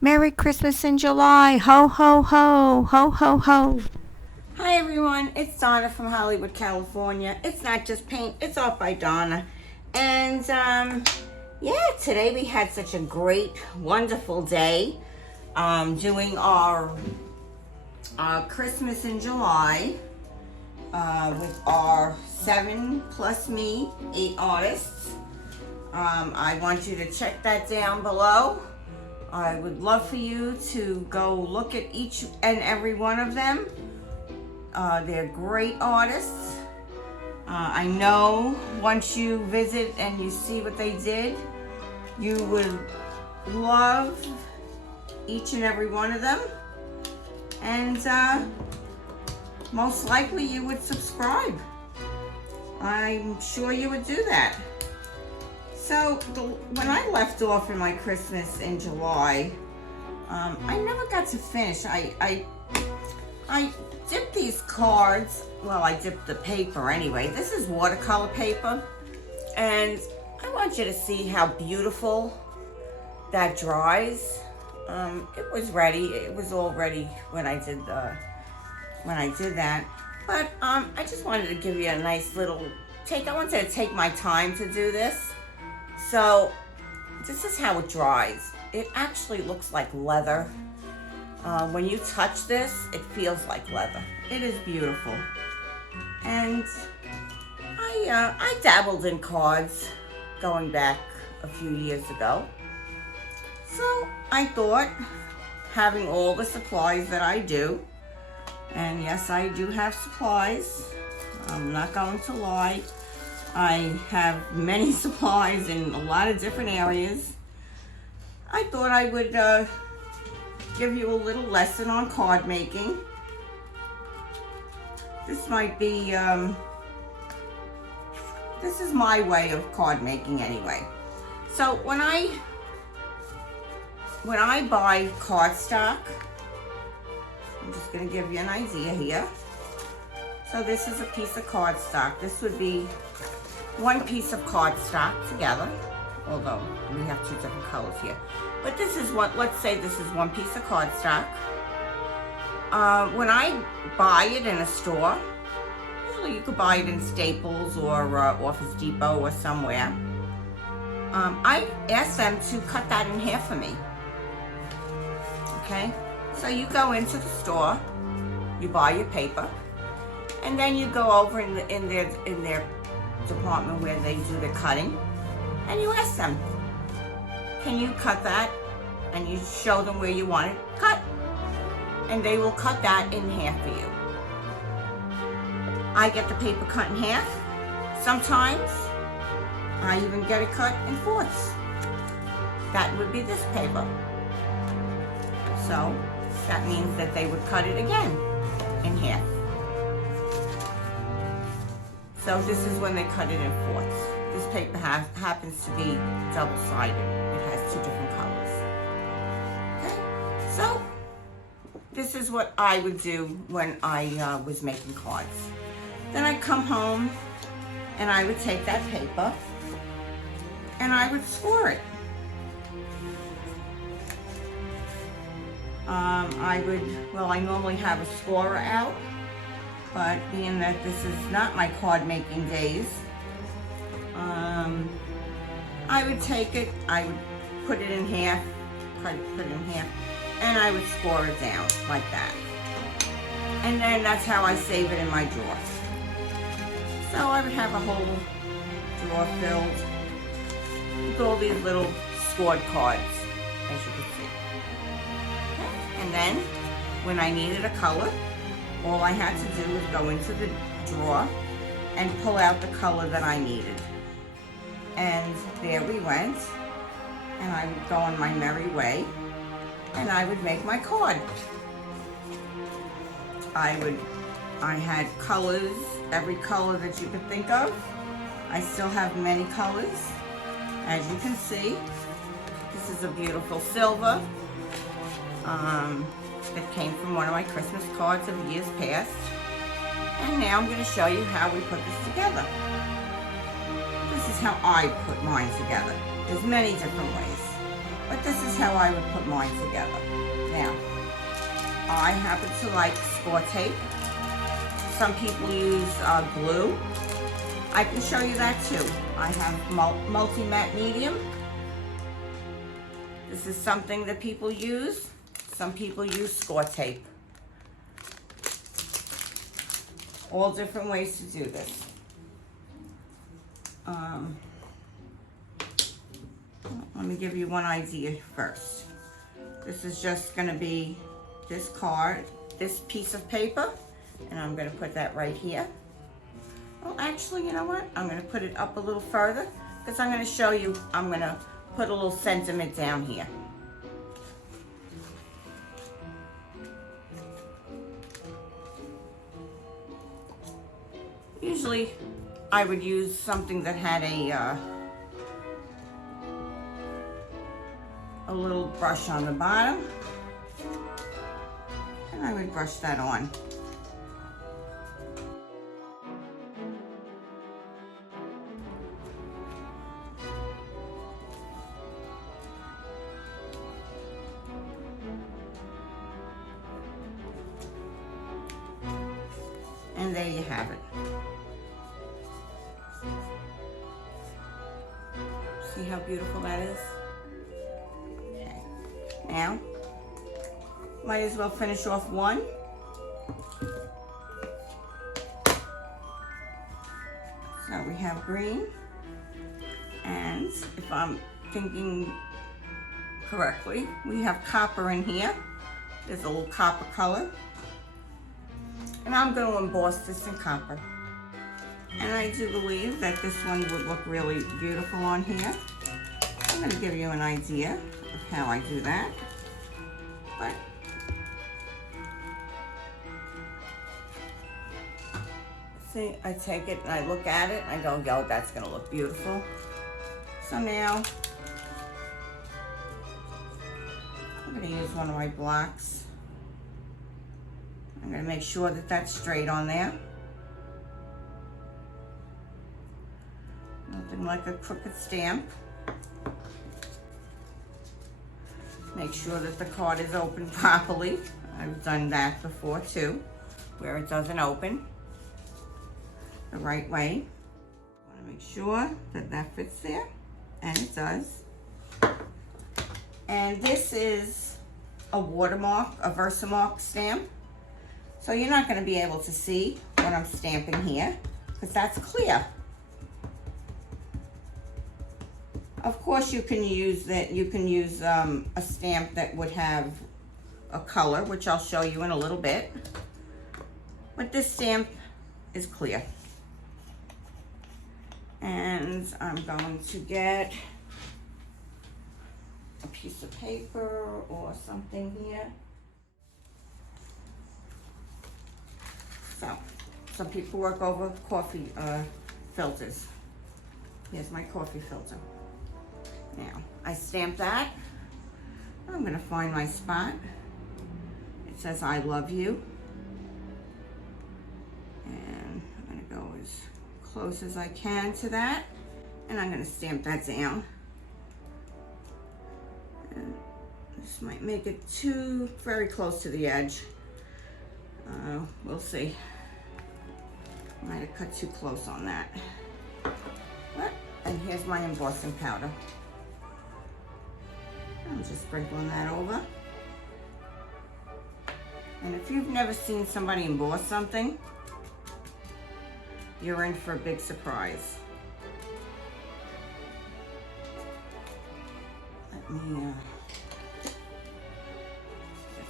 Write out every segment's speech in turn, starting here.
Merry Christmas in July. Ho, ho, ho. Ho, ho, ho. Hi everyone, it's Donna from Hollywood, California. It's not just paint, it's art by Donna. And yeah, today we had such a great, wonderful day doing our Christmas in July with our 7 plus me, 8 artists. I want you to check that down below. I would love for you to go look at each and every one of them. They're great artists. I know once you visit and you see what they did, you would love each and every one of them. And most likely you would subscribe. I'm sure you would do that. So when I left off in my Christmas in July, I never got to finish. I dipped these cards, well, I dipped the paper anyway. This is watercolor paper, and I want you to see how beautiful that dries. It was ready. It was all ready when I did that. But I just wanted to give you a nice little take. I wanted to take my time to do this. So this is how it dries. It actually looks like leather. When you touch this, it feels like leather. It is beautiful. And I dabbled in cards going back a few years ago. So I thought, having all the supplies that I do, and yes, I do have supplies, I'm not going to lie. I have many supplies in a lot of different areas. I thought I would give you a little lesson on card making. This might be, this is my way of card making anyway. So when I buy cardstock, I'm just going to give you an idea here. So this is a piece of cardstock. This would be one piece of cardstock together, although we have 2 different colors here. But this is what, let's say this is one piece of cardstock. When I buy it in a store, usually you could buy it in Staples or Office Depot or somewhere, I ask them to cut that in half for me. Okay? So you go into the store, you buy your paper, and then you go over in their department where they do the cutting, and you ask them, can you cut that? And you show them where you want it cut, and they will cut that in half for you. I get the paper cut in half. Sometimes I even get it cut in fourths. That would be this paper. So that means that they would cut it again in half. So this is when they cut it in fourths. This paper happens to be double-sided. It has 2 different colors. Okay, so this is what I would do when I was making cards. Then I'd come home and I would take that paper and I would score it. I normally have a scorer out, but being that this is not my card making days, I would take it, I would put it in half, put it in half, and I would score it down like that. And then that's how I save it in my drawers. So I would have a whole drawer filled with all these little scored cards, as you can see. Okay. And then when I needed a color, all I had to do was go into the drawer and pull out the color that I needed. And there we went. And I would go on my merry way and I would make my card. I had colors, every color that you could think of. I still have many colors. As you can see, this is a beautiful silver. That came from one of my Christmas cards of years past. And now I'm going to show you how we put this together. This is how I put mine together. There's many different ways. But this is how I would put mine together. Now, I happen to like score tape. Some people use glue. I can show you that too. I have multi-matte medium. This is something that people use. Some people use score tape. All different ways to do this. Let me give you one idea first. This is just going to be this card, this piece of paper, and I'm going to put that right here. Well, actually, you know what? I'm going to put it up a little further because I'm going to show you, I'm going to put a little sentiment down here. Usually, I would use something that had a little brush on the bottom, and I would brush that on. And there you have it. See how beautiful that is? Okay. Now, might as well finish off one. So we have green, and if I'm thinking correctly, we have copper in here. There's a little copper color. And I'm going to emboss this in copper. And I do believe that this one would look really beautiful on here. I'm going to give you an idea of how I do that. But see, I take it and I look at it and I go, yo, that's going to look beautiful. So now I'm going to use one of my blocks. I'm going to make sure that that's straight on there. Nothing like a crooked stamp. Make sure that the card is open properly. I've done that before too, where it doesn't open the right way. I want to make sure that that fits there, and it does. And this is a watermark, a Versamark stamp. So you're not going to be able to see what I'm stamping here, because that's clear. Of course, you can use that. You can use a stamp that would have a color, which I'll show you in a little bit. But this stamp is clear. And I'm going to get a piece of paper or something here. So, some people work over coffee filters. Here's my coffee filter. Now, I stamp that. I'm gonna find my spot. It says, I love you. And I'm gonna go as close as I can to that. And I'm gonna stamp that down. And this might make it too very close to the edge. We'll see. Might have cut too close on that. But, and here's my embossing powder. I'm just sprinkling that over. And if you've never seen somebody emboss something, you're in for a big surprise. Let me get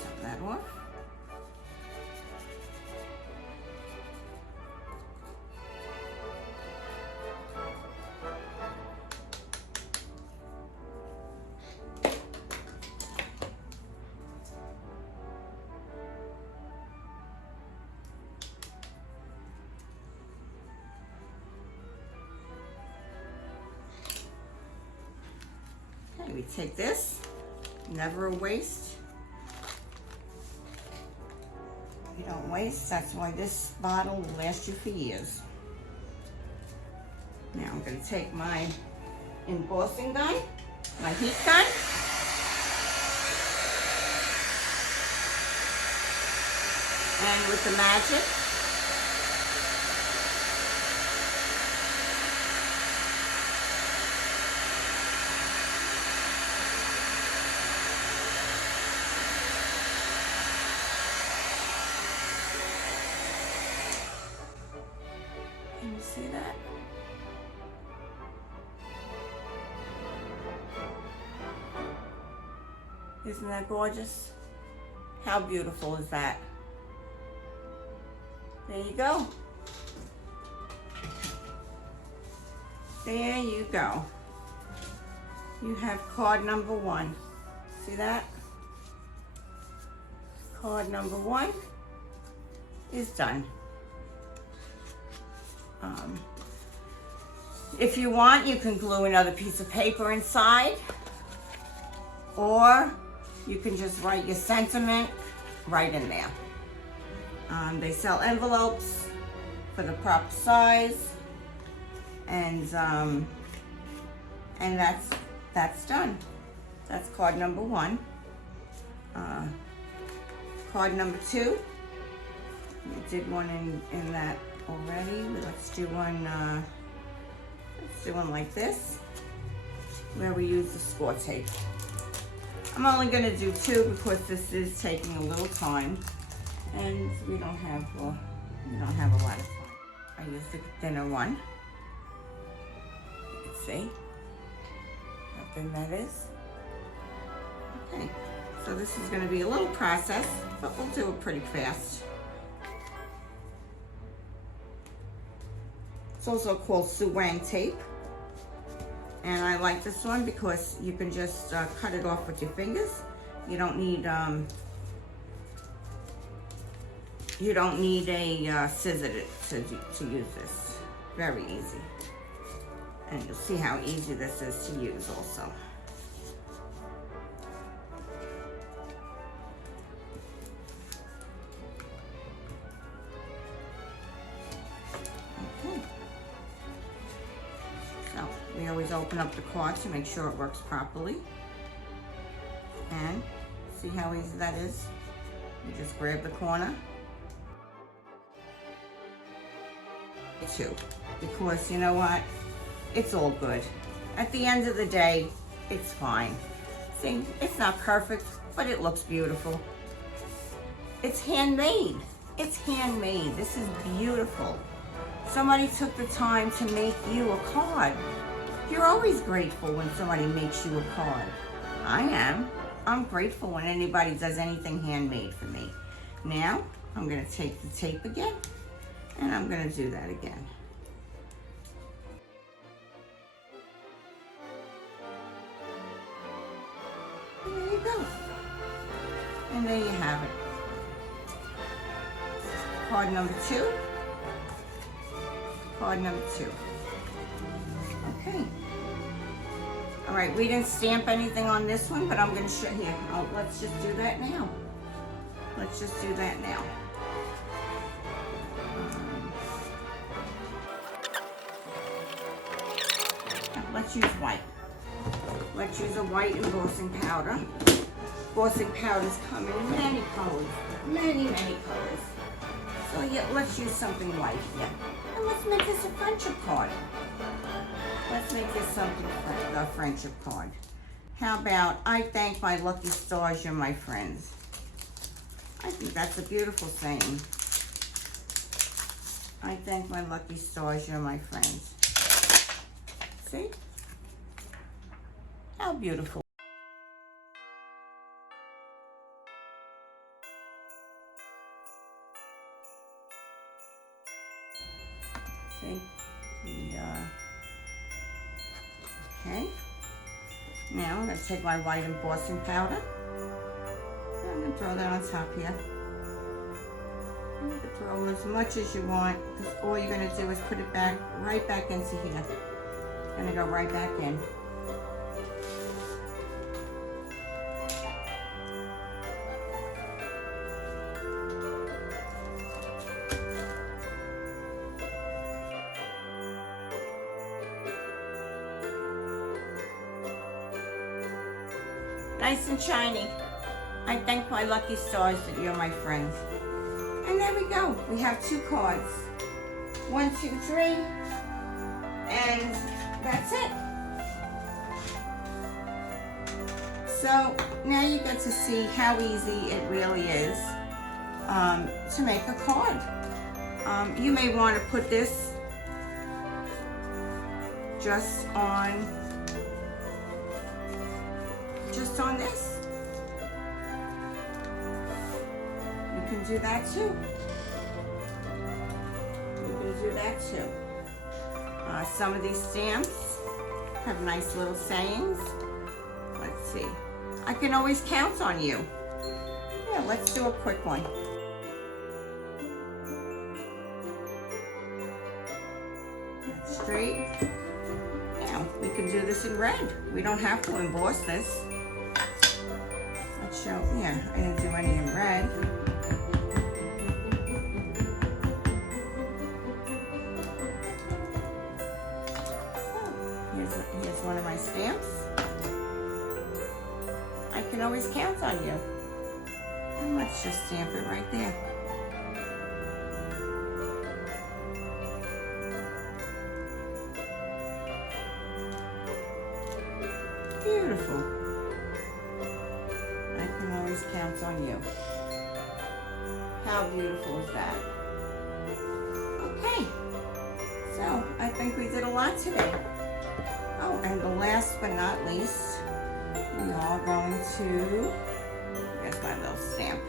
some of that off. Okay, we take this, never a waste. You don't waste, that's why this bottle will last you for years. Now I'm going to take my embossing gun, my heat gun, And with the magic, can you see that? Isn't that gorgeous? How beautiful is that? There you go. There you go. You have card number 1. See that? Card number 1 is done. If you want, you can glue another piece of paper inside, or you can just write your sentiment right in there. They sell envelopes for the proper size, and that's done. That's card number 1. Card number 2. We did one in that already. Let's do one. Let's do one like this, where we use the score tape. I'm only going to do 2 because this is taking a little time, and we don't have a lot of time. I used the thinner one. You can see how thin that is. Okay, so this is going to be a little process, but we'll do it pretty fast. It's also called Suwang tape. And I like this one because you can just cut it off with your fingers. You don't need a scissor to use this. Very easy. And you'll see how easy this is to use also. We always open up the card to make sure it works properly. And see how easy that is? You just grab the corner. 2, because you know what? It's all good. At the end of the day, it's fine. See, it's not perfect, but it looks beautiful. It's handmade. It's handmade. This is beautiful. Somebody took the time to make you a card. You're always grateful when somebody makes you a card. I am. I'm grateful when anybody does anything handmade for me. Now, I'm going to take the tape again, and I'm going to do that again. And there you go. And there you have it. Card number 2. Card number 2. Okay. All right, we didn't stamp anything on this one, but I'm going to show you. Let's just do that now. Let's just do that now. Let's use white. Let's use a white embossing powder. Embossing powders come in many colors, many colors. So yeah, let's use something white here. And let's make this a friendship card. Let's make this something for a friendship card. How about, I thank my lucky stars, you're my friends. I think that's a beautiful saying. I thank my lucky stars, you're my friends. See? How beautiful. See? Okay. Now I'm going to take my white embossing powder. I'm going to throw that on top here. You can throw as much as you want, because all you're going to do is put it back, right back into here. It's going to go right back in. Nice and shiny. I thank my lucky stars that you're my friends. And there we go. We have 2 cards. 1, 2, 3. And that's it. So now you get to see how easy it really is to make a card. You may want to put this just on this. You can do that too. Some of these stamps have nice little sayings. Let's see. I can always count on you. Yeah, let's do a quick one. That's straight. Now, we can do this in red. We don't have to emboss this. Let's show, yeah, I didn't do any in red. Here's one of my stamps. I can always count on you. And let's just stamp it right there. Beautiful. I can always count on you. How beautiful is that? Okay. So, I think we did a lot today. Oh, and the last but not least, we are going to, here's my little stamp.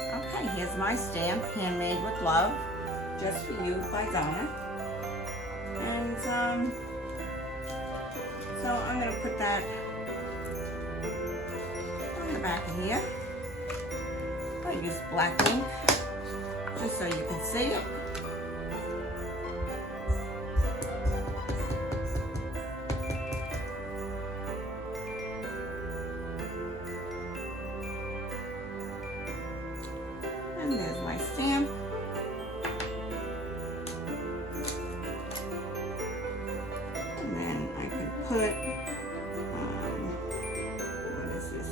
Okay, here's my stamp, handmade with love, just for you by Donna. And so I'm going to put that on the back of here. I use black ink, just so you can see it. And there's my stamp. And then I can put, what is this?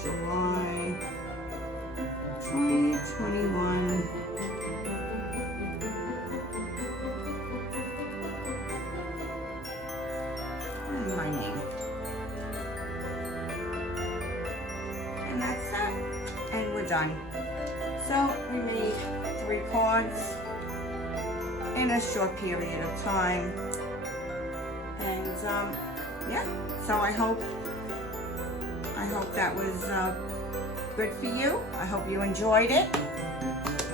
July 2021. And my name. And that's that. And we're done. So we made 3 cards in a short period of time. And yeah, so I hope that was good for you. I hope you enjoyed it.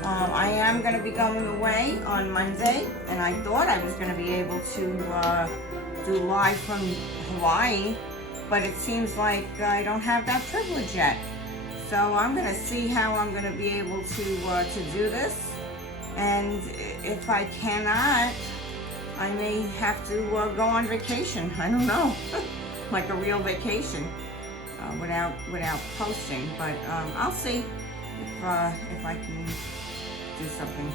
I am going to be going away on Monday, and I thought I was going to be able to do live from Hawaii, but it seems like I don't have that privilege yet. So I'm going to see how I'm going to be able to do this, and if I cannot, I may have to go on vacation. I don't know, like a real vacation, without posting. But I'll see if I can do something.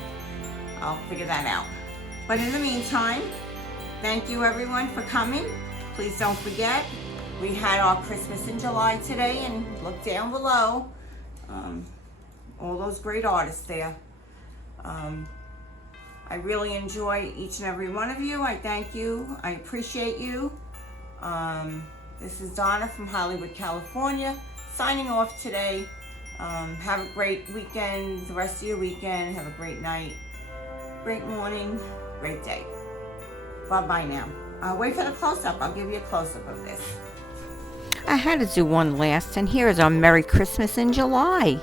I'll figure that out. But in the meantime, thank you everyone for coming. Please don't forget, we had our Christmas in July today, and look down below. All those great artists there. I really enjoy each and every one of you. I thank you. I appreciate you. This is Donna from Hollywood, California, signing off today. Have a great weekend, the rest of your weekend. Have a great night, great morning, great day. Bye-bye now. Wait for the close-up. I'll give you a close-up of this. I had to do one last, and here is our Merry Christmas in July.